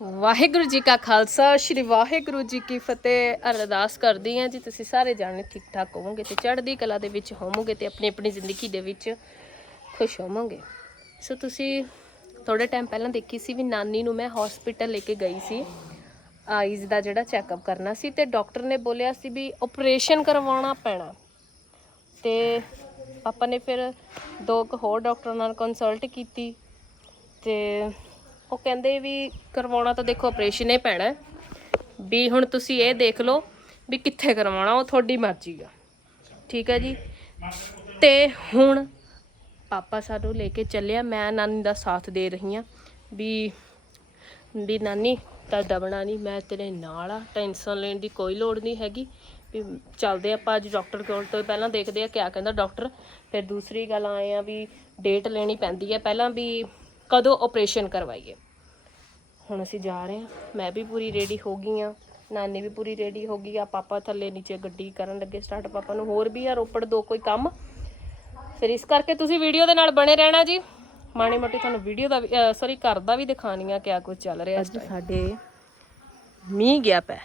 ਵਾਹਿਗੁਰੂ ਜੀ ਕਾ ਖਾਲਸਾ, ਸ੍ਰੀ ਵਾਹਿਗੁਰੂ ਜੀ ਕੀ ਫਤਿਹ। ਅਰਦਾਸ ਕਰਦੀ ਹਾਂ ਜੀ, ਤੁਸੀਂ ਸਾਰੇ ਜਾਣੇ ਠੀਕ ਠਾਕ ਹੋਵੋਗੇ ਤੇ ਚੜ੍ਹਦੀ ਕਲਾ ਦੇ ਵਿੱਚ ਹੋਵੋਗੇ ਤੇ ਆਪਣੀ ਆਪਣੀ ਜ਼ਿੰਦਗੀ ਦੇ ਵਿੱਚ ਖੁਸ਼ ਹੋਵੋਗੇ। ਸੋ ਤੁਸੀਂ ਥੋੜੇ ਟਾਈਮ ਪਹਿਲਾਂ ਦੇਖੀ ਸੀ ਵੀ ਨਾਨੀ ਨੂੰ ਮੈਂ ਹਸਪੀਟਲ ਲੈ ਕੇ ਗਈ ਸੀ। ਆਈਜ਼ ਦਾ ਜਿਹੜਾ ਚੈੱਕਅਪ ਕਰਨਾ ਸੀ ਤੇ ਡਾਕਟਰ ਨੇ ਬੋਲਿਆ ਸੀ ਵੀ ਆਪਰੇਸ਼ਨ ਕਰਵਾਉਣਾ ਪੈਣਾ। ਤੇ ਪਾਪਾ ਨੇ ਫਿਰ ਦੋ ਕੁ ਹੋਰ ਡਾਕਟਰਾਂ ਨਾਲ ਕੰਸਲਟ ਕੀਤੀ ਤੇ ਉਹ ਕਹਿੰਦੇ ਵੀ ਕਰਵਾਉਣਾ ਤਾਂ ਦੇਖੋ ਆਪਰੇਸ਼ਨ ਹੀ ਪੈਣਾ ਵੀ ਹੁਣ ਤੁਸੀਂ ਇਹ ਦੇਖ ਲਓ ਵੀ ਕਿੱਥੇ ਕਰਵਾਉਣਾ, ਉਹ ਤੁਹਾਡੀ ਮਰਜ਼ੀ ਆ। ਠੀਕ ਹੈ ਜੀ? ਤੇ ਹੁਣ ਪਾਪਾ ਸਾਨੂੰ ਲੈ ਕੇ ਚੱਲਿਆ। ਮੈਂ ਨਾਨੀ ਦਾ ਸਾਥ ਦੇ ਰਹੀ ਹਾਂ ਵੀ ਵੀ ਨਾਨੀ ਤਾਂ ਦਬਣਾ ਨਹੀਂ, ਮੈਂ ਤੇਰੇ ਨਾਲ ਆ। ਟੈਨਸ਼ਨ ਲੈਣ ਦੀ ਕੋਈ ਲੋੜ ਨਹੀਂ ਹੈਗੀ। ਵੀ ਚੱਲਦੇ ਆਪਾਂ ਅੱਜ ਡਾਕਟਰ ਕੋਲ ਤੋਂ ਪਹਿਲਾਂ ਦੇਖਦੇ ਆ ਕਿਆ ਕਹਿੰਦਾ ਡਾਕਟਰ ਫਿਰ ਦੂਸਰੀ ਗੱਲ ਆਏ ਆ ਵੀ ਡੇਟ ਲੈਣੀ ਪੈਂਦੀ ਹੈ। ਪਹਿਲਾਂ ਵੀ ਕਦੋਂ ਆਪਰੇਸ਼ਨ ਕਰਵਾਈਏ? ਹੁਣ ਅਸੀਂ ਜਾ ਰਹੇ ਹਾਂ। ਮੈਂ ਵੀ ਪੂਰੀ ਰੈਡੀ ਹੋ ਗਈ ਆ ਨਾਨੀ ਵੀ ਪੂਰੀ ਰੈਡੀ ਹੋ ਗਈ ਆ। ਪਾਪਾ ਥੱਲੇ ਨੀਚੇ ਗੱਡੀ ਕਰਨ ਲੱਗੇ। ਸਟਾਰਟ ਪਾਪਾ ਨੂੰ ਹੋਰ ਵੀ ਆ ਰੋਪੜ ਦੋ ਕੋਈ ਕੰਮ। ਫਿਰ ਇਸ ਕਰਕੇ ਤੁਸੀਂ ਵੀਡੀਓ ਦੇ ਨਾਲ ਬਣੇ ਰਹਿਣਾ ਜੀ। ਮਾਣੀ ਮੋਟੀ ਤੁਹਾਨੂੰ ਵੀਡੀਓ ਦਾ ਸੌਰੀ ਘਰ ਦਾ ਵੀ ਦਿਖਾਣੀ ਆ ਕਿਆ ਕੁਝ ਚੱਲ ਰਿਹਾ ਅੱਜ ਸਾਡੇ ਮੀਂਹ ਗਿਆ ਪੈ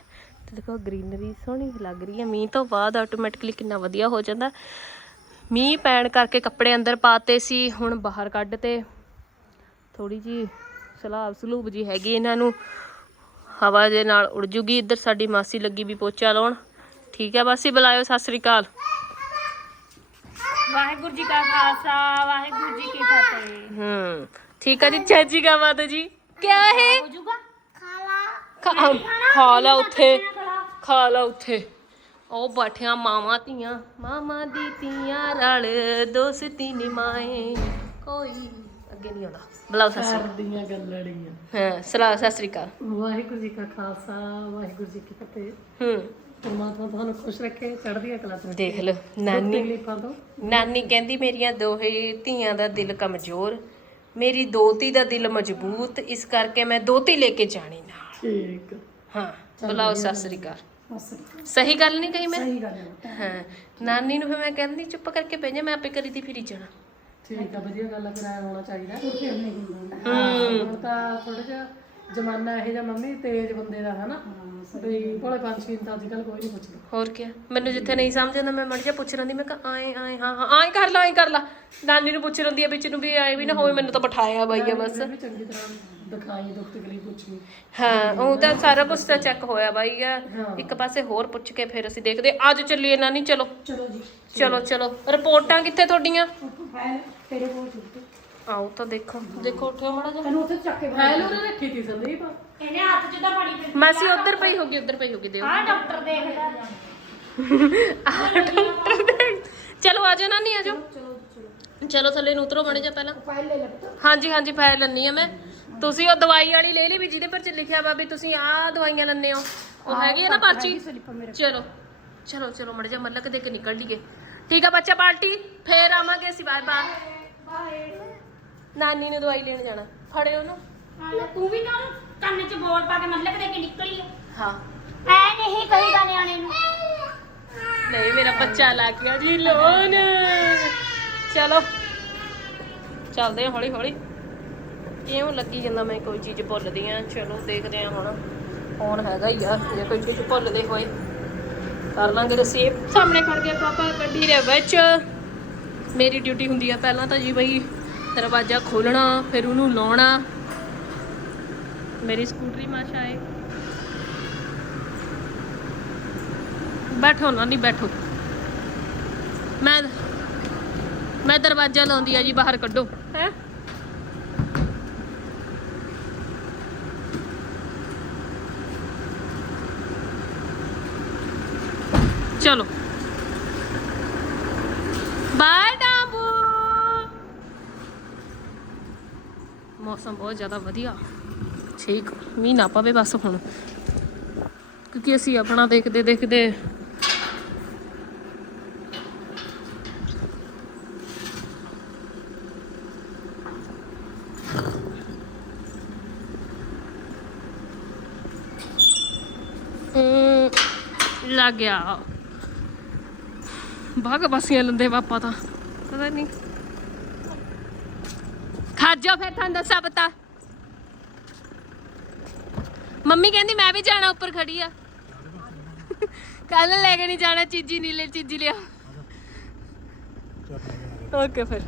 ਤੇ ਦੇਖੋ ਗ੍ਰੀਨਰੀ ਸੋਹਣੀ ਲੱਗ ਰਹੀ ਹੈ ਮੀਂਹ ਤੋਂ ਬਾਅਦ ਆਟੋਮੈਟਿਕਲੀ ਕਿੰਨਾ ਵਧੀਆ ਹੋ ਜਾਂਦਾ। ਮੀਂਹ ਪੈਣ ਕਰਕੇ ਕੱਪੜੇ ਅੰਦਰ ਪਾਤੇ ਸੀ ਹੁਣ ਬਾਹਰ ਕੱਢ ਤੇ ਥੋੜੀ ਜੀ ਸਲਾਬ ਸਲੂਬ ਜੀ ਹੈਗੀ ਇਹਨਾਂ ਨੂੰ। ਹਵਾ ਦੇ ਨਾਲ ਉੜ ਜੂਗੀ। ਇੱਧਰ ਸਾਡੀ ਮਾਸੀ ਲੱਗੀ ਵੀ ਪੋਚਾ ਲਾਉਣ। ਠੀਕ ਹੈ ਮਾਸੀ ਬੁਲਾਇਓ ਸਤਿ ਸ੍ਰੀ ਅਕਾਲ। ਵਾਹਿਗੁਰੂ ਜੀ ਕਾ ਖਾਲਸਾ ਵਾਹਿਗੁਰੂ ਜੀ ਕੀ ਫਤਿਹ। ਹੂੰ ਠੀਕ ਹੈ ਜੀ ਚਾਚੀ ਕਾ ਬਾਤ ਜੀ। ਕਿਆ ਹੈ ਹੋ ਜੂਗਾ? ਖਾ ਖਾ ਲਾ ਉੱਥੇ ਖਾ ਲਾ ਉੱਥੇ। ਉਹ ਬੈਠਿਆ ਮਾਵਾਂ ਧੀਆਂ। ਮਾਮਾ ਦੀ ਧੀਆਂ ਰਲ ਦੋਸਤੀ ਨਿਮਾਏ ਕੋਈ ਅੱਗੇ ਨਹੀਂ ਆਉਂਦਾ। ਬੁਲਾਓ ਸਤਿ ਸ੍ਰੀ ਅਕਾਲ ਦੀਆਂ ਗੱਲੜੀਆਂ ਹਾਂ ਸਲਾ ਸਤਿ ਸ੍ਰੀ ਅਕਾਲ। ਵਾਹਿਗੁਰੂ ਜੀ ਕਾ ਖਾਲਸਾ ਵਾਹਿਗੁਰੂ ਜੀ ਕੀ ਫਤਿਹ। ਹੂੰ। ਪਰਮਾਤਮਾ ਤੁਹਾਨੂੰ ਖੁਸ਼ ਰੱਖੇ ਚੜ੍ਹਦੀਆਂ ਕਲਾ ਚ ਦੇਖ ਲਓ ਨਾਨੀ ਤਕਲੀਫਾਂ ਤੋਂ ਨਾਨੀ ਕਹਿੰਦੀ ਮੇਰੀਆਂ ਦੋਹੇ ਧੀਆਂ ਦਾ ਦਿਲ ਕਮਜ਼ੋਰ। ਮੇਰੀ ਦੋਤੀ ਦਾ ਦਿਲ ਮਜ਼ਬੂਤ ਇਸ ਕਰਕੇ ਮੈਂ ਦੋਤੀ ਲੈ ਕੇ ਜਾਣੀ ਨਾਲ। ਠੀਕ। ਹਾਂ ਬੁਲਾਓ ਸਤਿ ਸ੍ਰੀ ਅਕਾਲ। ਬਸ ਸਹੀ ਗੱਲ ਨਹੀਂ ਕਹੀ ਮੈਂ? ਸਹੀ ਗੱਲ ਹੈ। ਹਾਂ ਨਾਨੀ ਨੂੰ ਫਿਰ ਮੈਂ ਕਹਿੰਦੀ ਚੁੱਪ ਕਰਕੇ ਬਹਿ ਜਾ ਮੈਂ ਆਪੇ ਕਰੀ ਦੀ ਫਿਰੀ ਜਾਣਾ। ਠੀਕ ਆ ਵਧੀਆ ਗੱਲ ਆ ਕਿਰਾਇਆ ਹੋਣਾ ਚਾਹੀਦਾ। ਹੁਣ ਤਾਂ ਥੋੜਾ ਜਿਹਾ ਜ਼ਮਾਨਾ ਇਹੋ ਜਿਹਾ ਮੰਮੀ ਤੇਜ਼ ਬੰਦੇ ਦਾ ਹੈ ਨਾ ਵੀ ਭੋਲੇ ਪੰਛੀ ਨੂੰ ਤਾਂ ਅੱਜ ਕੱਲ ਕੋਈ ਨਹੀਂ ਪੁੱਛਦਾ। ਹੋਰ ਕੀ ਮੈਨੂੰ ਜਿੱਥੇ ਨਹੀਂ ਸਮਝ ਆਉਂਦਾ ਮੈਂ ਮੜ ਜਾ ਪੁੱਛ ਲੈਂਦੀ ਮੈਂ ਕਿਹਾ ਆਏ ਆਏ ਹਾਂ ਹਾਂ ਆਏ ਕਰ ਲਾ ਆਏ ਕਰ ਲਾ। ਨਾਨੀ ਨੂੰ ਪੁੱਛ ਲੈਂਦੀ ਆ ਵਿੱਚ ਨੂੰ ਵੀ ਆਏ ਵੀ ਨਾ ਹੋਵੇ ਮੈਨੂੰ ਤਾਂ ਬਿਠਾਇਆ ਬਾਈ ਆ ਬਸ। ਵੀ ਚੰਗੀ ਤਰ੍ਹਾਂ ਦਿਖਾਈ ਦੁੱਖ ਤਕਲੀਫ ਪੁੱਛੀ ਹਾਂ ਉਹ ਤਾਂ ਸਾਰਾ ਕੁਝ ਤਾਂ ਚੈੱਕ ਹੋਇਆ ਬਾਈ ਆ। ਇੱਕ ਪਾਸੇ ਹੋਰ ਪੁੱਛ ਕੇ ਫਿਰ ਅਸੀਂ ਦੇਖਦੇ ਅੱਜ ਚੱਲੀਏ ਨਾਨੀ ਚਲੋ। ਚਲੋ ਜੀ ਚਲੋ ਚਲੋ। ਰਿਪੋਰਟਾਂ ਕਿੱਥੇ ਤੁਹਾਡੀਆਂ? ਫਾਈਲ ਤੇਰੇ ਕੋਲ ਚੁੱਕ ਆਓ ਤਾਂ ਦੇਖੋ। ਦੇਖੋ ਉੱਠਿਓ ਮੜਾ ਜਾ ਤੈਨੂੰ ਉੱਥੇ ਚੱਕ ਕੇ ਫਾਈਲ ਉਹਨੇ ਰੱਖੀ ਤੀ ਸੰਦੀਪ। ਇਹਨੇ ਹੱਥ 'ਚ ਤਾਂ ਪਾਣੀ ਪੀ ਮਾਸੀ ਉੱਧਰ ਪਈ ਹੋਗੀ ਉੱਧਰ ਪਈ ਹੋਗੀ ਦਿਓ। ਆ ਡਾਕਟਰ ਦੇਖਦਾ ਚਲੋ ਆ ਜਾਓ ਨਾਨੀ ਆ ਜਾਓ। ਚਲੋ ਥੱਲੇ ਨੂੰ ਉਤਰੋ ਮੜੇ ਜਾ ਪਹਿਲਾਂ। ਫਾਈਲ ਲੈ ਲੈ ਪੁੱਤ। ਹਾਂਜੀ ਹਾਂਜੀ ਫਾਈਲ ਲੰਨੀ ਆ ਮੈਂ। ਤੁਸੀਂ ਉਹ ਦਵਾਈ ਵਾਲੀ ਲੈ ਲਈ ਵੀ ਜਿਹਦੇ ਪਰ ਚ ਲਿਖਿਆ ਵਾ ਵੀ ਤੁਸੀਂ ਆਹ ਦਵਾਈਆਂ ਲੰਨੇ ਹੋ। ਉਹ ਹੈਗੀ ਆ ਨਾ ਪਾਚੀ ਚਲੋ ਚਲੋ ਚਲੋ ਮੜ ਜਾ ਮੱਲਕ ਦੇ ਕੇ ਨਿਕਲ ਲਈਏ। ਠੀਕ ਆ ਬੱਚਾ ਪਾਰਟੀ। ਫੇਰ ਆਵਾਂਗੇ ਅਸੀਂ ਬਾਏ ਬਾਏ। ਨਾਨੀ ਨੇ ਦਵਾਈ ਲੈਣ ਜਾਣਾ। ਫੜਿਓ ਉਹਨੂੰ। ਤੂੰ ਵੀ ਤਾਂ ਕੰਨ 'ਚ ਬੋਲ ਪਾ ਕੇ ਮਤਲਬ ਦੇ ਕੇ ਨਿਕਲੀ ਹਾਂ। ਐ ਨਹੀਂ ਕਹੀਦਾ ਨਿਆਣੇ ਨੂੰ। ਨਹੀਂ ਮੇਰਾ ਬੱਚਾ ਲਾ ਗਿਆ ਜੀ ਲੋਨ। ਚਲੋ। ਚੱਲਦੇ ਹਾਂ ਹੌਲੀ ਹੌਲੀ ਕਿਉਂ ਲੱਗੀ ਜਾਂਦਾ ਮੈਂ ਕੋਈ ਚੀਜ਼ ਭੁੱਲਦੀ ਆ, ਚਲੋ ਦੇਖਦੇ ਆ ਹੁਣ। ਫੋਨ ਹੈਗਾ ਹੀ ਆ, ਜੇ ਕੋਈ ਚੀਜ਼ ਭੁੱਲਦੇ ਹੋਏ ਕਰ ਲਾਂਗੇ ਰਸੀਪ ਸਾਹਮਣੇ ਖੜ ਗਿਆ ਪਾਪਾ ਗੱਡੀ ਦੇ ਵਿੱਚ। ਮੇਰੀ ਡਿਊਟੀ ਹੁੰਦੀ ਆ ਪਹਿਲਾਂ ਤਾਂ ਜੀ ਬਈ ਦਰਵਾਜ਼ਾ ਖੋਲਣਾ, ਫਿਰ ਉਹਨੂੰ ਲਾਉਣਾ। ਮੇਰੀ ਸਕੂਟਰੀ ਮਾਸ਼ਾ ਹੈ ਬੈਠੋ ਨਾ, ਨਹੀਂ ਬੈਠੋ। ਮੈਂ ਮੈਂ ਦਰਵਾਜ਼ਾ ਲਾਉਂਦੀ ਆ ਜੀ, ਬਾਹਰ ਕੱਢੋ। ਹੈ ਚਲੋ ਬਾਏ ਡਾਬੂ ਮੌਸਮ ਬਹੁਤ ਜ਼ਿਆਦਾ ਵਧੀਆ। ਠੀਕ, ਮੀਂਹ ਨਾ ਪਵੇ ਬਸ ਹੁਣ। ਕਿਉਂਕਿ ਅਸੀਂ ਆਪਣਾ ਦੇਖਦੇ ਦੇਖਦੇ। ਲੱਗ ਗਿਆ। ਬਾਗ ਬਸੀਆਂ ਲੰਦੇ ਪਾਪਾ ਤਾਂ। ਪਤਾ ਨਹੀਂ ਖਾਜੋ ਫਿਰ ਤੁਹਾਨੂੰ ਦੱਸਾਂ ਪਤਾ। ਮੰਮੀ ਕਹਿੰਦੀ ਮੈਂ ਵੀ ਜਾਣਾ ਉੱਪਰ ਖੜੀ ਆ। ਕੱਲ ਲੈ ਕੇ ਨਹੀਂ ਜਾਣਾ ਚੀਜੀ ਨਹੀਂ ਲੈ ਚੀਜੀ ਲਿਆ ਓਕੇ ਫਿਰ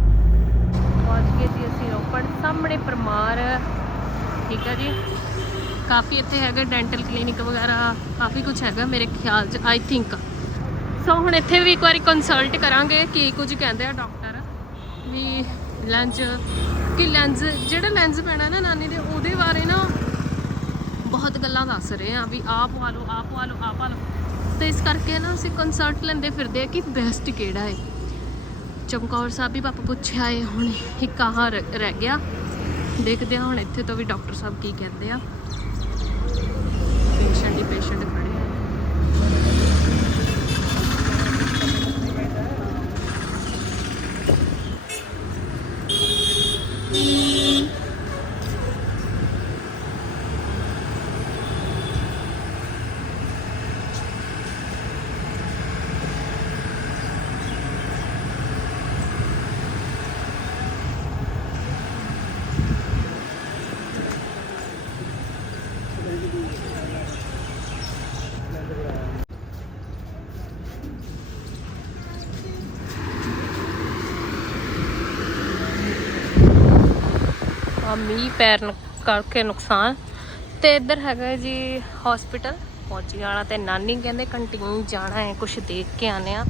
ਪਹੁੰਚ ਗਏ ਜੀ ਅਸੀਂ ਰੋਪੜ ਸਾਹਮਣੇ ਪਰਮਾਰ ਠੀਕ ਹੈ ਜੀ ਕਾਫੀ ਇੱਥੇ ਹੈਗਾ ਡੈਂਟਲ ਕਲੀਨਿਕ ਵਗੈਰਾ, ਕਾਫੀ ਕੁਝ ਹੈਗਾ ਮੇਰੇ ਖਿਆਲ 'ਚ ਆਈ ਥਿੰਕ ਸੋ ਹੁਣ ਇੱਥੇ ਵੀ ਇੱਕ ਵਾਰੀ ਕੰਸਲਟ ਕਰਾਂਗੇ ਕੀ ਕੁਝ ਕਹਿੰਦੇ ਆ ਡਾਕਟਰ ਵੀ ਲੈਂਜ ਕਿ ਲੈਂਜ ਜਿਹੜਾ ਲੈਂਜ ਪੈਣਾ ਨਾ ਨਾਨੀ ਦੇ, ਉਹਦੇ ਬਾਰੇ ਨਾ ਬਹੁਤ ਗੱਲਾਂ ਦੱਸ ਰਹੇ ਆ ਵੀ ਆਹ ਪਵਾ ਲਓ, ਆਹ ਪਵਾ ਲਓ, ਆਹ ਪਵਾ ਲਓ। ਤੇ ਇਸ ਕਰਕੇ ਨਾ ਅਸੀਂ ਕੰਸਲਟ ਲੈਂਦੇ ਫਿਰਦੇ ਆ ਕਿ ਬੈਸਟ ਕਿਹੜਾ ਹੈ ਚਮਕੌਰ ਸਾਹਿਬ ਵੀ ਪਾਪਾ ਪੁੱਛਿਆ ਏ, ਹੁਣ ਇੱਕ ਆਹ ਰਹਿ ਰਹਿ ਗਿਆ। ਦੇਖਦੇ ਹਾਂ ਹੁਣ ਇੱਥੇ ਤੋਂ ਵੀ ਡਾਕਟਰ ਸਾਹਿਬ ਕੀ ਕਹਿੰਦੇ ਆ। ਪੇਸ਼ੈਂਟ ਹੀ ਪੇਸ਼ੈਂਟ ਖੜੇ ਆ। ਮੀਂਹ ਪੈਰ ਕਰਕੇ ਨੁਕਸਾਨ। ਤੇ ਇੱਧਰ ਹੈਗਾ ਜੀ ਹਸਪੀਟਲ ਫੌਜੀ ਵਾਲਾ ਤੇ ਨਾਨੀ ਕਹਿੰਦੇ ਕੰਟੀਨ ਜਾਣਾ ਹੈ ਕੁਝ ਦੇਖ ਕੇ ਆਨੇ ਆ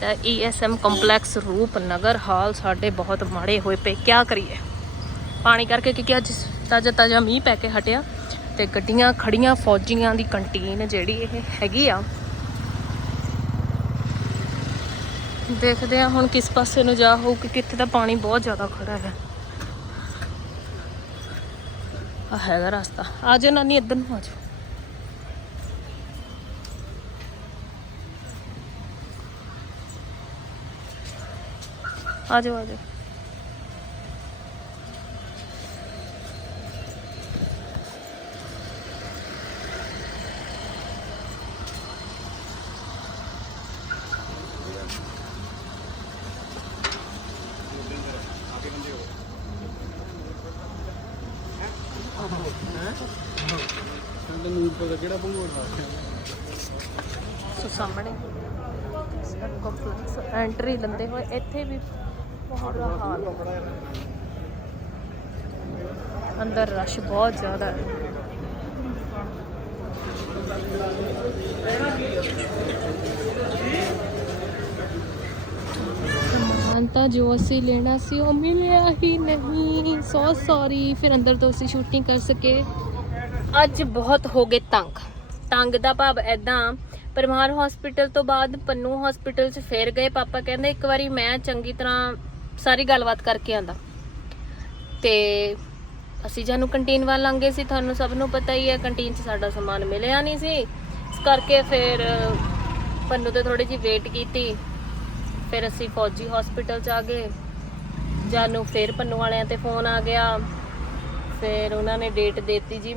ਤਾਂ ਈਐਸਐਮ ਕੰਪਲੈਕਸ ਰੂਪਨਗਰ ਹਾਲ ਸਾਡੇ ਬਹੁਤ ਮਾੜੇ ਹੋਏ ਪਏ ਕੀ ਕਰੀਏ? ਪਾਣੀ ਕਰਕੇ ਕਿਉਂਕਿ ਅੱਜ ਤਾਜ਼ਾ ਤਾਜ਼ਾ ਮੀਂਹ ਪੈ ਕੇ ਹਟਿਆ ਤੇ ਗੱਡੀਆਂ ਖੜੀਆਂ ਫੌਜੀਆਂ ਦੀ ਕੰਟੀਨ ਜਿਹੜੀ ਇਹ ਹੈਗੀ ਆ। ਦੇਖਦੇ ਆ ਹੁਣ ਕਿਸ ਪਾਸੇ ਨੂੰ ਜਾ ਹੋਊ ਕਿ ਕਿੱਥੇ ਤਾਂ ਪਾਣੀ ਬਹੁਤ ਜ਼ਿਆਦਾ ਖੜਾ ਹੈ। ਆ ਹੈਗਾ ਰਸਤਾ ਆ ਜਾਓ ਨਾਨੀ ਇੱਧਰ ਨੂੰ ਆ ਜਾਓ ਆ ਜਾਓ ਆ ਜਾਓ ਸੋ ਸਾਹਮਣੇ ਕੰਪਲੈਕਸ ਐਂਟਰੀ ਲੰਦੇ ਹੋਏ ਇੱਥੇ ਵੀ ਬਹੁਤ ਬੁਰਾ ਹਾਲ ਅੰਦਰ ਰਸ਼ ਬਹੁਤ ਜ਼ਿਆਦਾ ਹੈ। ਸਮਾਨ ਤਾਂ ਜੋ ਅਸੀਂ ਲੈਣਾ ਸੀ, ਉਹ ਮਿਲਿਆ ਹੀ ਨਹੀਂ। ਸੋ ਸੌਰੀ ਫਿਰ ਅੰਦਰ ਤੋਂ ਅਸੀਂ ਸ਼ੂਟਿੰਗ ਕਰ ਸਕੇ ਅੱਜ ਬਹੁਤ ਹੋ ਗਏ ਤੰਗ। ਤੰਗ ਦਾ ਭਾਵ ਐਦਾਂ ਪਰਮਾਰ ਹਸਪੀਟਲ ਤੋਂ ਬਾਅਦ ਪੰਨੂ ਹਸਪੀਟਲ 'ਚ ਫੇਰ ਗਏ। ਪਾਪਾ ਕਹਿੰਦੇ, ਇੱਕ ਵਾਰੀ ਮੈਂ ਚੰਗੀ ਤਰ੍ਹਾਂ ਸਾਰੀ ਗੱਲਬਾਤ ਕਰਕੇ ਆਂਦਾ। ਤੇ ਅਸੀਂ ਜਾਨੂੰ ਕੰਟੀਨ ਵੱਲ ਲੰਘੇ ਸੀ। ਤੁਹਾਨੂੰ ਸਭ ਨੂੰ ਪਤਾ ਹੀ ਹੈ ਕੰਟੀਨ 'ਚ ਸਾਡਾ ਸਮਾਨ ਮਿਲਿਆ ਨਹੀਂ ਸੀ। ਇਸ ਕਰਕੇ ਫਿਰ ਪੰਨੂ ਤੇ ਥੋੜੀ ਜਿਹੀ ਵੇਟ ਕੀਤੀ। ਫਿਰ ਅਸੀਂ ਫੌਜੀ ਹਸਪੀਟਲ 'ਚ ਆ ਗਏ। ਜਾਨੂੰ ਫਿਰ ਪੰਨੂ ਵਾਲਿਆਂ ਤੇ ਫੋਨ ਆ ਗਿਆ। ਫਿਰ ਉਹਨਾਂ ਨੇ ਡੇਟ ਦਿੱਤੀ ਜੀ।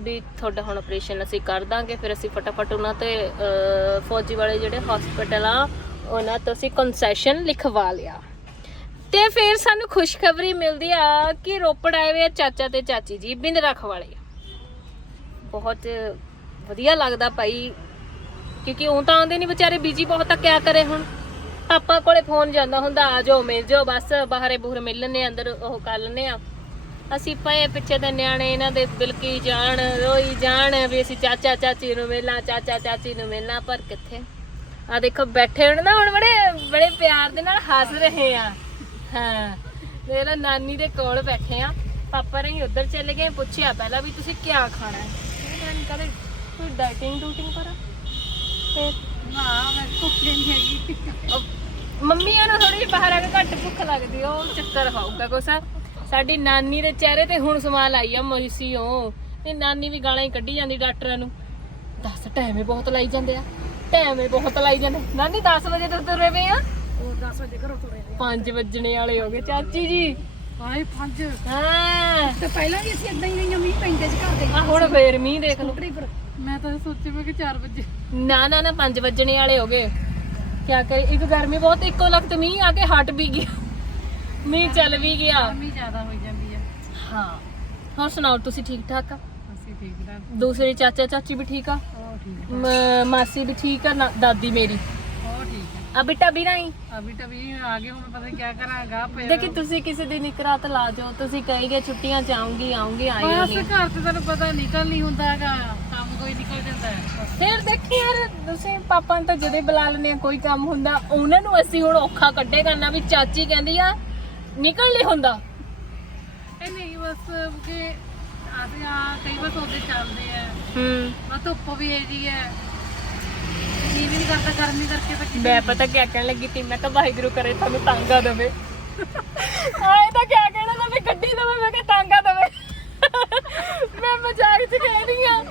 ਵੀ ਤੁਹਾਡਾ ਹੁਣ ਆਪਰੇਸ਼ਨ ਅਸੀਂ ਕਰ ਦਾਂਗੇ ਫਿਰ ਅਸੀਂ ਫਟਾਫਟ ਉਹਨਾਂ ਤੇ ਅਹ, ਫੌਜੀ ਵਾਲੇ ਜਿਹੜੇ ਹਸਪੀਟਲ ਆ ਉਹਨਾਂ ਤੋਂ ਅਸੀਂ ਕਨਸੈਸ਼ਨ ਲਿਖਵਾ ਲਿਆ। ਤੇ ਫਿਰ ਸਾਨੂੰ ਖੁਸ਼ਖਬਰੀ ਮਿਲਦੀ ਆ ਕਿ ਰੋਪੜ ਆਏ ਹੋਏ ਚਾਚਾ ਤੇ ਚਾਚੀ ਜੀ ਬਿੰਦ ਰੱਖ ਵਾਲੇ ਬਹੁਤ ਵਧੀਆ ਲੱਗਦਾ ਭਾਈ ਕਿਉਂਕਿ ਉਹ ਤਾਂ ਆਉਂਦੇ ਨਹੀਂ ਵਿਚਾਰੇ ਬੀਜੀ ਬਹੁਤ ਆ ਕਿਆ ਕਰੇ ਹੁਣ? ਪਾਪਾ ਕੋਲੇ ਫੋਨ ਜਾਂਦਾ ਹੁੰਦਾ ਆ ਜਾਓ ਮਿਲ ਜਾਓ ਬਸ ਬਾਹਰੇ ਬੂਹਰ ਮਿਲ ਲੈਂਦੇ ਅੰਦਰ ਉਹ ਕਰ ਲੈਂਦੇ ਆ। ਅਸੀਂ ਪਏ ਪਿੱਛੇ ਦੇ ਨਿਆਣੇ ਇਹਨਾਂ ਦੇ ਬਿਲਕੀ ਜਾਣ ਰੋਈ ਜਾਣ ਵੀ ਅਸੀਂ ਚਾਚਾ ਚਾਚੀ ਨੂੰ ਮਿਲਣਾ ਚਾਚਾ ਚਾਚੀ ਨੂੰ ਮਿਲਣਾ ਪਰ ਕਿੱਥੇ? ਆ ਦੇਖੋ ਬੈਠੇ ਹੁਣ ਨਾ ਹੁਣ ਬੜੇ ਬੜੇ ਪਿਆਰ ਦੇ ਨਾਲ ਹੱਸ ਰਹੇ ਆ। ਹਾਂ ਲਓ ਨਾਨੀ ਦੇ ਕੋਲ ਬੈਠੇ ਆ। ਪਾਪਾ ਰਹੀ ਉੱਧਰ ਚਲੇ ਗਏ ਪੁੱਛਿਆ ਪਹਿਲਾਂ ਵੀ ਤੁਸੀਂ ਕੀ ਖਾਣਾ ਹੈ? ਕਹਿੰਦੇ ਕਦੇ ਕੋਈ ਡਾਈਟਿੰਗ ਡੂਟਿੰਗ ਕਰਾ। ਤੇ ਹਾਂ ਮੈਂ ਭੁੱਖ ਨਹੀਂ ਹੈਗੀ। ਉਹ ਮੰਮੀਆਂ ਨੂੰ ਥੋੜੀ ਬਾਹਰ ਆ ਕੇ ਘੱਟ ਭੁੱਖ ਲੱਗਦੀ ਉਹ ਚੱਕਰ ਹੋਊਗਾ ਕੋਸਾ ਸਾਡੀ ਨਾਨੀ ਦੇ ਚਿਹਰੇ ਤੇ ਹੁਣ ਸਮਾਲ ਆਈ ਆ ਉਹ। ਤੇ ਨਾਨੀ ਵੀ ਗਾਲਾਂ ਹੀ ਕੱਢੀ ਜਾਂਦੀ ਡਾਕਟਰਾਂ ਨੂੰ। ਦੱਸ ਟਾਈਮੇ ਬਹੁਤ ਲਾਈ ਜਾਂਦੇ ਆ। ਟਾਈਮੇ ਬਹੁਤ ਲਾਈ ਜਾਂਦੇ। ਨਾਨੀ 10 ਵਜੇ ਤੋਂ ਤੁਰੇ ਵੇ ਆ? ਉਹ 10 ਵਜੇ ਘਰੋਂ ਤੁਰੇ 5 ਵੱਜਣੇ ਵਾਲੇ ਹੋ ਗਏ। ਚਾਚੀ ਜੀ। ਹਾਏ 5 ਹਾਂ। ਤੇ ਪਹਿਲਾਂ ਵੀ ਅਸੀਂ ਇਦਾਂ ਹੀ ਗਈਆਂ ਮੀਂਹ ਪੈਂਦੇ ਚ ਘਰ ਦੇ ਆ ਹੁਣ ਫੇਰ ਮੀਂਹ ਦੇਖ ਲਓ। ਮੈਂ ਤਾਂ ਸੋਚਿਆ ਮੈਂ ਕਿ 4 ਵਜੇ। ਨਾ ਨਾ ਨਾ 5 ਵੱਜਣੇ ਵਾਲੇ ਹੋ ਗਏ। ਕਰੇ ਇੱਕ ਗਰਮੀ ਬਹੁਤ ਇੱਕੋ ਲਖਤ ਮੀਂਹ ਆ ਕੇ ਹਟ ਵੀ ਗਿਆ। ਮੀਂਹ ਚੱਲ ਵੀ ਗਿਆ। ਗਰਮੀ ਜ਼ਿਆਦਾ ਹੋਈ ਜਾਂਦੀ ਹੈ ਹਾਂ। ਹੋਰ ਸੁਣਾਓ ਤੁਸੀਂ ਠੀਕ ਠਾਕ ਆ? ਅਸੀਂ ਠੀਕ ਠਾਕ ਦੂਸਰੇ ਚਾਚਾ ਚਾਚੀ ਵੀ ਠੀਕ ਆ? ਠੀਕ ਮ- ਮਾਸੀ ਵੀ ਠੀਕ ਆ ਨਾ- ਦਾਦੀ ਮੇਰੀ। ਠੀਕ ਆ। ਬਿੱਟਾ ਵੀ ਨਹੀਂ ਅਭੀ ਤਾਂ ਵੀ ਆ ਗਏ ਹੁਣ ਪਤਾ ਨਹੀਂ ਕੀ ਕਰਾਂਗਾ ਪਿਆ ਦੇਖੀ ਤੁਸੀਂ ਕਿਸੇ ਦਿਨ ਇੱਕ ਰਾਤ ਲਾ ਜਾਓ ਤੁਸੀਂ ਕਹੇਗੇ ਛੁੱਟੀਆਂ ਚ ਆਉਂਗੀ ਆਉਂਗੀ ਆਈ ਬਸ ਨਹੀਂ ਘਰ ਤੇ ਤੁਹਾਨੂੰ ਪਤਾ ਨਿਕਲ ਨਹੀਂ ਹੁੰਦਾ ਹੈਗਾ ਕੰਮ ਕੋਈ ਨਿਕਲ ਜਾਂਦਾ ਹੈ। ਫਿਰ ਦੇਖੀ ਯਾਰ ਤੁਸੀਂ ਪਾਪਾ ਨੂੰ ਤਾਂ ਜਦੋਂ ਬੁਲਾ ਲੈਂਦੇ ਆ ਕੋਈ ਕੰਮ ਹੁੰਦਾ ਉਹਨਾਂ ਨੂੰ ਅਸੀਂ ਹੁਣ ਔਖਾ ਕੱਢੇ ਕਰਨਾ ਵੀ ਚਾਚੀ ਕਹਿੰਦੀ ਆ ਨਿਕਲ ਨਹੀਂ ਹੁੰਦਾ। ਇਹ ਨਹੀਂ ਬਸ ਕਿ ਆਦੇ ਆ ਕਈ ਵਾਰ ਸੌਦੇ ਚੱਲਦੇ ਆ। ਹੂੰ। ਮੈਂ ਧੁੱਪ ਵੀ ਇਹ ਜੀ ਹੈ ਜੀ ਵੀ ਨਹੀਂ ਕਰਦਾ ਗਰਮੀ ਕਰਕੇ ਤਾਂ ਕਿਤੇ ਮੈਂ ਪਤਾ ਕਿਆ ਕਹਿਣ ਲੱਗੀ ਤੀ ਮੈਂ ਕਿਹਾ ਵਾਹਿਗੁਰੂ ਕਰੇ ਤੁਹਾਨੂੰ ਤਾਂਗਾ ਦੇਵੇ। ਆਏ ਤਾਂ ਕਿਆ ਕਹਿਣਾ ਤਾਂ ਵੀ ਗੱਡੀ ਦੇਵੇ ਮੈਂ ਕਿਹਾ ਤਾਂਗਾ ਦੇਵੇ। ਮੈਂ ਮਜ਼ਾਕ ਚ ਕਹਿ ਰਹੀ ਆ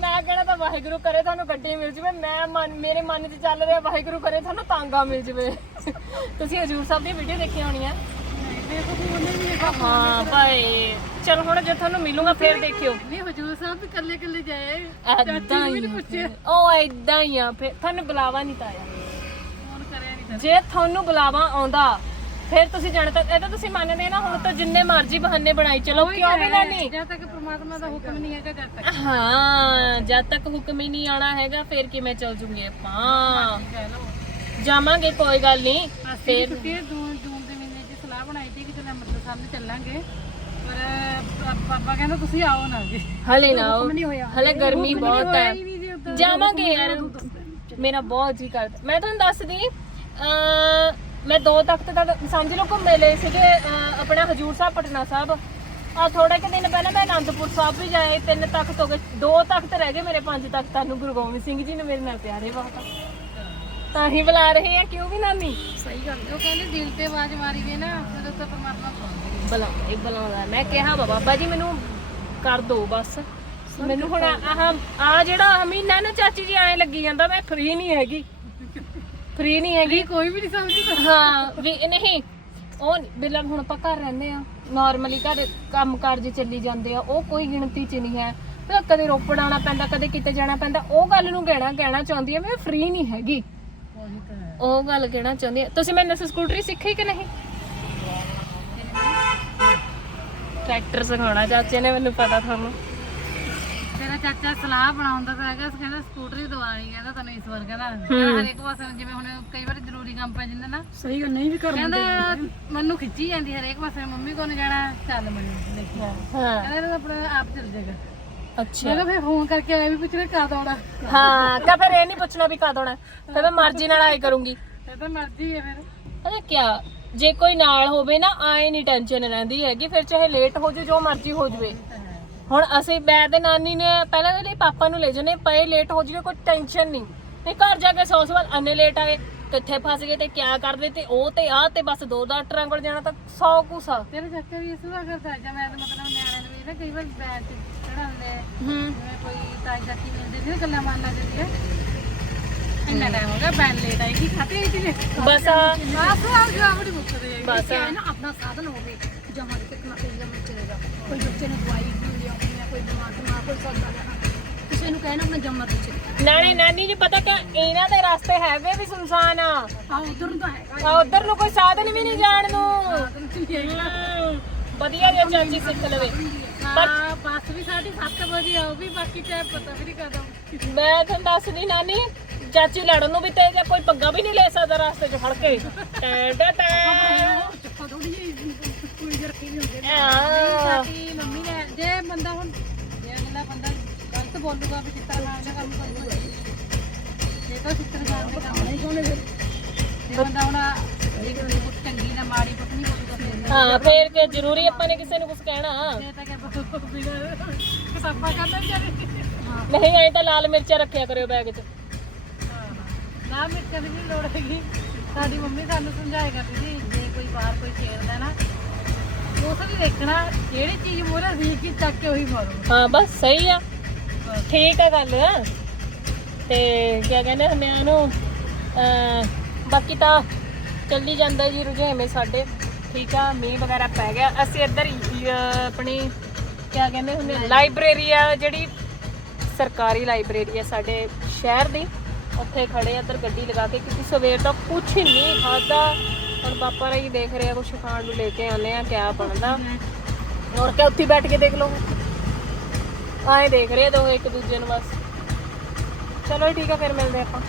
ਮੈਂ ਕਹਿਣਾ ਤਾਂ ਵਾਹਿਗੁਰੂ ਕਰੇ ਤੁਹਾਨੂੰ ਗੱਡੀ ਮਿਲ ਜਵੇ। ਮੈਂ ਮਨ ਮੇਰੇ ਮਨ 'ਚ ਚੱਲ ਰਿਹਾ ਵਾਹਿਗੁਰੂ ਕਰੇ ਤੁਹਾਨੂੰ ਤਾਂਗਾ ਮਿਲ ਜਵੇ। ਤੁਸੀਂ ਹਜੂਰ ਸਾਹਿਬ ਦੀ ਵੀਡੀਓ ਦੇਖੀ ਹੋਣੀ ਆ। ਕਿ ਉਹਨੇ ਵੀ ਦੇਖਾ ਹਾਂ ਭਾਈ। ਚਲ ਹੁਣ ਜੇ ਤੁਹਾਨੂੰ ਮਿਲੂਗਾ ਫੇਰ ਦੇਖਿਓ। ਨਹੀਂ ਹਜੂਰ ਸਾਹਿਬ ਤੇ ਕੱਲੇ ਕੱਲੇ ਐਦਾਂ ਹੀ ਫਿਰ। ਉਹ ਐਦਾਂ ਹੀ ਆ। ਫਿਰ ਤੁਹਾਨੂੰ ਬੁਲਾਵਾ ਨਹੀਂ ਤਾਂ ਆਇਆ। ਫੋਨ ਕਰਿਆ ਨਹੀਂ ਜੇ ਤੁਹਾਨੂੰ ਬੁਲਾਵਾ ਆਉਂਦਾ ਫਿਰ ਤੁਸੀਂ ਜਾਣਾ ਤਾਂ ਇਹ ਤਾਂ ਤੁਸੀਂ ਮੰਨਦੇ ਨਾ ਹੁਣ ਤਾਂ ਜਿੰਨੇ ਮਰਜ਼ੀ ਬਹਾਨੇ ਬਣਾਈ ਚਲੋ ਕਿਉਂ ਵੀ ਲੈਣੀ ਜਦ ਤੱਕ ਪ੍ਰਮਾਤਮਾ ਦਾ ਹੁਕਮ ਨਹੀਂ ਹੈਗਾ ਜਦ ਤੱਕ। ਹਾਂ ਜਦ ਤੱਕ ਹੁਕਮ ਹੀ ਨਹੀਂ ਆਣਾ ਹੈਗਾ ਫਿਰ ਕਿਵੇਂ ਚੱਲ ਜੂਗੇ ਆਪਾਂ। ਕਹਿ ਲਓ। ਜਾਵਾਂਗੇ ਕੋਈ ਗੱਲ ਨਹੀਂ। ਅਸੀਂ ਫਿਰ ਛੁੱਟੀ ਜੂਨ ਜੂਨ ਦੇ ਮਹੀਨੇ 'ਚ ਸਲਾਹ ਬਣਾਈ ਸੀ ਕਿ ਨੂੰ ਚੱਲਾਂਗੇ। ਪਰ ਪਾਪਾ ਕਹਿੰਦਾ ਤੁਸੀਂ ਆਓ ਨਾ ਜੀ। ਹਲੇ ਨਾ ਆਓ। ਹਲੇ ਗਰਮੀ ਬਹੁਤ ਹੈ। ਜਾਵਾਂਗੇ ਯਾਰ। ਮੇਰਾ ਬਹੁਤ ਜੀ ਕਰਦਾ। ਮੈਂ ਤੁਹਾਨੂੰ ਦੱਸਦੀ ਅ ਮੈਂ ਦੋ ਤਖਤ ਤਾਂ ਸਮਝ ਲਓ ਘੁੰਮੇ ਲਏ ਸੀਗੇ ਆਪਣਾ ਹਜੂਰ ਸਾਹਿਬ ਪਟਨਾ ਸਾਹਿਬ। ਆ ਥੋੜੇ ਕਿ ਦਿਨ ਪਹਿਲਾਂ ਮੈਂ ਅਨੰਦਪੁਰ ਸਾਹਿਬ ਵੀ ਜਾਏ। ਤਿੰਨ ਤਖਤ ਹੋ ਗਏ। ਦੋ ਤਖਤ ਰਹਿ ਗਏ ਮੇਰੇ ਪੰਜ ਤਖਤਾਂ ਨੂੰ। ਗੁਰੂ ਗੋਬਿੰਦ ਸਿੰਘ ਜੀ ਨੇ ਮੇਰੇ ਨਾਲ ਪਿਆਰੇ ਬਹੁਤ। ਤਾਂ ਹੀ ਬੁਲਾ ਰਹੇ ਆ ਕਿਉਂ ਵੀ ਨਾਨੀ? ਸਹੀ ਗੱਲ ਜੋ ਕਹਿੰਦੇ ਦਿਲ ਤੇ ਆਵਾਜ਼ ਮਾਰੀ ਗਈ ਨਾ ਫਿਰ ਉੱਤੇ ਪਰਮਾਤਮਾ ਸੁਣਦਾ ਬੁਲਾ ਇਹ ਬੁਲਾਉਂਦਾ। ਮੈਂ ਕਿਹਾ ਵਾ ਬਾਬਾ ਜੀ ਮੈਨੂੰ ਕਰ ਦੋ ਬਸ। ਮੈਨੂੰ ਹੁਣ ਆਹ ਆ ਜਿਹੜਾ ਮਹੀਨਾ ਨਾ ਚਾਚੀ ਜੀ ਐਂ ਲੱਗੀ ਜਾਂਦਾ ਮੈਂ ਫ੍ਰੀ ਨਹੀਂ ਹੈਗੀ। ਫ੍ਰੀ ਨਹੀਂ ਹੈਗੀ। ਕੋਈ ਵੀ ਨਹੀਂ ਸਮਝਦਾ। ਹਾਂ ਵੀ ਇਹ ਨਹੀਂ ਉਹ ਬਿਲਾ ਹੁਣ ਆਪਾਂ ਘਰ ਰਹਿੰਦੇ ਆ ਨਾਰਮਲੀ ਘਰ ਕੰਮ ਕਾਰਜ ਚੱਲੀ ਜਾਂਦੇ ਆ ਉਹ ਕੋਈ ਗਿਣਤੀ ਚ ਨਹੀਂ ਹੈ। ਤੇ ਕਦੇ ਰੋਪੜ ਆਉਣਾ ਪੈਂਦਾ ਕਦੇ ਕਿਤੇ ਜਾਣਾ ਪੈਂਦਾ ਉਹ ਗੱਲ ਨੂੰ ਕਹਿਣਾ ਕਹਿਣਾ ਚਾਹੁੰਦੀ ਆ ਮੈਂ ਫ੍ਰੀ ਨਹੀਂ ਹੈਗੀ। ਉਹ ਗੱਲ ਕਹਿਣਾ ਚਾਹੁੰਦੀ ਆ। ਤੁਸੀਂ ਮੈਨੇ ਸਕੂਟਰੀ ਸਿੱਖੀ ਕਿ ਨਹੀਂ? ਟਰੈਕਟਰ ਸਿਖਾਉਣਾ ਚਾਚੇ ਨੇ ਮੈਨੂੰ ਪਤਾ ਤੁਹਾਨੂੰ। ਤੇਰਾ ਚਾਚਾ ਸਲਾਹ ਬਣਾਉਂਦਾ ਤਾਂ ਹੈਗਾ ਕਹਿੰਦਾ ਸਕੂਟਰੀ ਦਵਾਣੀ ਕਹਿੰਦਾ ਤੈਨੂੰ ਇਸ ਵਾਰ ਕਹਿੰਦਾ ਹਰੇਕ ਪਾਸੇ ਨੂੰ ਜਿਵੇਂ ਹੁਣ ਕਈ ਵਾਰ ਜ਼ਰੂਰੀ ਕੰਮ ਪੈ ਜਾਂਦਾ ਨਾ। ਸਹੀ ਗੱਲ ਨਹੀਂ ਵੀ ਕਰ ਕਹਿੰਦਾ ਮੈਨੂੰ ਖਿੱਚੀ ਜਾਂਦੀ ਹਰੇਕ ਪਾਸੇ ਮੰਮੀ ਕੋਲ ਜਾਣਾ ਚੱਲ ਮੈਨੂੰ ਲੈ ਕੇ ਆ ਹਾਂ। ਕਹਿੰਦਾ ਆਪਣਾ ਆਪ ਚੱਲ ਜਾਏਗਾ। ਅੱਛਾ। ਮੈਂ ਕਿਹਾ ਫਿਰ ਫੋਨ ਕਰਕੇ ਆਇਆ ਵੀ ਪੁੱਛਣਾ ਕਾ ਦੌੜਾ ਹਾਂ ਤਾਂ ਫਿਰ ਇਹ ਨਹੀਂ ਪੁੱਛਣਾ ਵੀ ਕਦ ਆਉਣਾ ਫਿਰ ਮੈਂ ਮਰਜ਼ੀ ਨਾਲ ਆਏ ਕਰੂੰਗੀ। ਇਹ ਤਾਂ ਮਰਜ਼ੀ ਹੈ ਫਿਰ। ਪਤਾ ਕਿਆ? ਜੇ ਕੋਈ ਨਾਲ ਹੋਵੇ ਨਾ ਆਏ ਨਹੀਂ ਟੈਨਸ਼ਨ ਰਹਿੰਦੀ ਹੈਗੀ ਫਿਰ ਚਾਹੇ ਲੇਟ ਹੋ ਜਾਵੇ ਜੋ ਮਰਜ਼ੀ ਹੋ ਜਾਵੇ। ਹੁਣ ਅਸੀਂ ਮੈਂ ਤੇ ਨਾਨੀ ਨੇ ਪਹਿਲਾਂ ਤਾਂ ਲਈ ਪਾਪਾ ਨੂੰ ਲੈ ਜਨੇ ਪਏ ਲੇਟ ਹੋ ਜਾਵੇ ਕੋਈ ਟੈਨਸ਼ਨ ਨਹੀਂ ਤੇ ਘਰ ਜਾ ਕੇ ਸੌ ਸਵਾਲ ਅੰਨੇ ਲੇਟ ਆਏ ਕਿੱਥੇ ਫਸ ਗਏ ਤੇ ਕਿਆ ਕਰਦੇ? ਤੇ ਉਹ ਤੇ ਆ ਤੇ ਬਸ ਦੋ ਡਾਕਟਰਾਂ ਕੋਲ ਜਾਣਾ ਤਾਂ 100 ਕੁਸਾ ਤੇਰੇ ਚਾਚਾ ਵੀ ਇਸ ਵਾਰ ਕਰਦਾ ਜਾਂ ਮੈਂ ਤਾਂ ਮਤਲਬ ਨਿਆਣਿਆਂ ਨੂੰ ਵੀ ਨਾ ਕਈ ਵਾਰ ਬੈਠ ਚੜਾਉਂਦੇ ਹੂੰ। ਕੋਈ ਤਾਈ ਚਾਚੀ ਮਿਲਦੇ ਨਾ ਗੱਲਾਂ ਮਾਰਨ ਲੱਗ ਜਾਂਦੀ ਹੈ ਇੰਨਾ ਟਾਈਮ ਹੋ ਗਿਆ? ਬੈਨ ਲੇਟ ਆਈ ਕੀ ਖਾਤੇ ਆਈ ਸੀ ਬਸ ਆ। ਬਸ ਆ ਨਹੀਂ ਮੁੱਕਦੇ ਬਸ ਆ। ਨਾ ਆਪਣਾ ਸਾਧਨ ਹੋਵੇ ਜਮਾ ਦੇ ਕਿੰਨਾ ਕੋਈ ਜਮਾ ਚਲੇਗਾ ਕੋਈ ਬੱਚੇ ਨੂੰ ਦਵਾਈ ਹੈ ਕੋਈ ਬਿਮਾਰ ਬਿਮਾਰ ਕੋਈ ਸੌਦਾ ਲੈਣਾ। ਕਿਸੇ ਨੂੰ ਕਹਿਣਾ ਆਪਣਾ ਜਮਾ ਚ ਨਾਲੇ ਨਾਨੀ ਜੀ ਪਤਾ ਕਿ ਇਹਨਾਂ ਦੇ ਰਸਤੇ ਹੈਗੇ ਵੀ ਸੁਨਸਾਨ ਆ। ਆ ਉਧਰ ਨੂੰ ਤਾਂ ਹੈਗਾ ਆ ਉਧਰ ਨੂੰ ਕੋਈ ਸਾਧਨ ਵੀ ਨਹੀਂ ਜਾਣ ਨੂੰ। ਵਧੀਆ ਜੇ ਚਾਚੀ ਸਿੱਖ ਲਵੇ। ਹਾਂ ਬੱਸ ਵੀ ਸਾਡੀ 7 ਵਜੇ ਆਉ ਵੀ ਬਾਕੀ ਟਾਈਮ ਪਤਾ ਵੀ ਨਹੀਂ ਕਦੋਂ। ਮੈਂ ਤੁਹਾਨੂੰ ਦੱਸਦੀ ਨਾਨੀ ਚਾਚੀ ਲੜਨ ਨੂੰ ਵੀ ਤੇ ਜੇ ਕੋਈ ਪੰਗਾ ਵੀ ਨਹੀਂ ਲੈ ਸਕਦਾ ਰਸਤੇ 'ਚ ਫੜ ਕੇ। ਟੈ ਟੈ ਟੈ। ਚੱਪਾ ਥੋੜੀ ਜਿਹੀ ਕੋਈ ਜਰਕੀ ਨਹੀਂ ਹੁੰਦੀ ਆ, ਬੰਦਾ ਹੁਣ ਜੇ ਅਗਲਾ ਬੰਦਾ ਗਲਤ ਬੋਲੂਗਾ ਵੀ ਕਿਸ ਤਰ੍ਹਾਂ ਦਾ ਕੰਮ ਕਰੂਗਾ। ਇਹ ਤਾਂ ਸਿੱਤਰ ਖਾਣ ਦੇ ਕੰਮ ਨਹੀਂ ਹੋਣੇ ਫਿਰ ਜੇ ਬੰਦਾ ਹੁਣ ਇੱਕ ਕੁਛ ਚੰਗੀ ਨਾ ਮਾੜੀ ਕੁਛ ਨਹੀਂ ਬੋਲੂਗਾ ਫਿਰ ਹਾਂ ਫੇਰ ਕਿ ਜ਼ਰੂਰੀ ਆਪਾਂ ਨੇ ਕਿਸੇ ਨੂੰ ਕੁਝ ਕਹਿਣਾ। ਤਾਂ ਕਿ ਕਸਾਪਾ ਨਹੀਂ ਐ ਤਾਂ ਲਾਲ ਮਿਰਚਾਂ ਰੱਖਿਆ ਕਰਿਓ ਬੈਗ 'ਚ। ਨਾ ਮਿਰਚਾਂ ਦੀ ਨਹੀਂ ਲੋੜ ਹੈਗੀ। ਸਾਡੀ ਮੰਮੀ ਸਾਨੂੰ ਸਮਝਾਏ ਕਰਦੀ ਸੀ ਜੇ ਕੋਈ ਬਾਹਰ ਕੋਈ ਛੇੜਦਾ ਨਾ ਉਸ ਵੀ ਦੇਖਣਾ ਜਿਹੜੀ ਚੀਜ਼ ਮੋਰੇ ਸੀ ਕਿ ਚੱਕ ਕੇ ਉਹੀ ਮਾਰੋ ਹਾਂ ਬਸ ਸਹੀ ਆ। ਠੀਕ ਆ ਗੱਲ। ਤੇ ਕੀ ਕਹਿੰਦੇ ਹੁੰਦੇ ਆ ਅਹ, ਬਾਕੀ ਤਾਂ ਚੱਲੀ ਜਾਂਦਾ ਜੀ ਰੁਝੇਵੇਂ ਸਾਡੇ। ਠੀਕ ਆ ਮੀਂਹ ਵਗੈਰਾ ਪੈ ਗਿਆ। ਅਸੀਂ ਇੱਧਰ ਆਪਣੀ ਕੀ ਕਹਿੰਦੇ ਹੁੰਦੇ ਲਾਇਬ੍ਰੇਰੀ ਆ ਜਿਹੜੀ ਸਰਕਾਰੀ ਲਾਇਬ੍ਰੇਰੀ ਆ ਸਾਡੇ ਸ਼ਹਿਰ ਦੀ। ਉੱਥੇ ਖੜੇ ਆ, ਇੱਧਰ ਗੱਡੀ ਲਗਾ ਕੇ ਕਿਉਂਕਿ ਸਵੇਰ ਦਾ ਕੁਝ ਨਹੀਂ ਖਾਦਾ ਹੁਣ ਪਾਪਾ ਰਹੀ ਦੇਖ ਰਹੇ ਆ ਕੁਝ ਖਾਣ ਨੂੰ ਲੈ ਕੇ ਆਉਂਦੇ ਆ, ਕਿਆ ਬਣਦਾ। ਹੋਰ ਕਿਆ, ਉੱਥੇ ਬੈਠ ਕੇ ਦੇਖ ਲਓ। ਆਏ ਦੇਖ ਰਹੇ ਦੋ ਇੱਕ ਦੂਜੇ ਨੂੰ ਬਸ। ਚਲੋ ਠੀਕ ਆ, ਫਿਰ ਮਿਲਦੇ ਆਪਾਂ।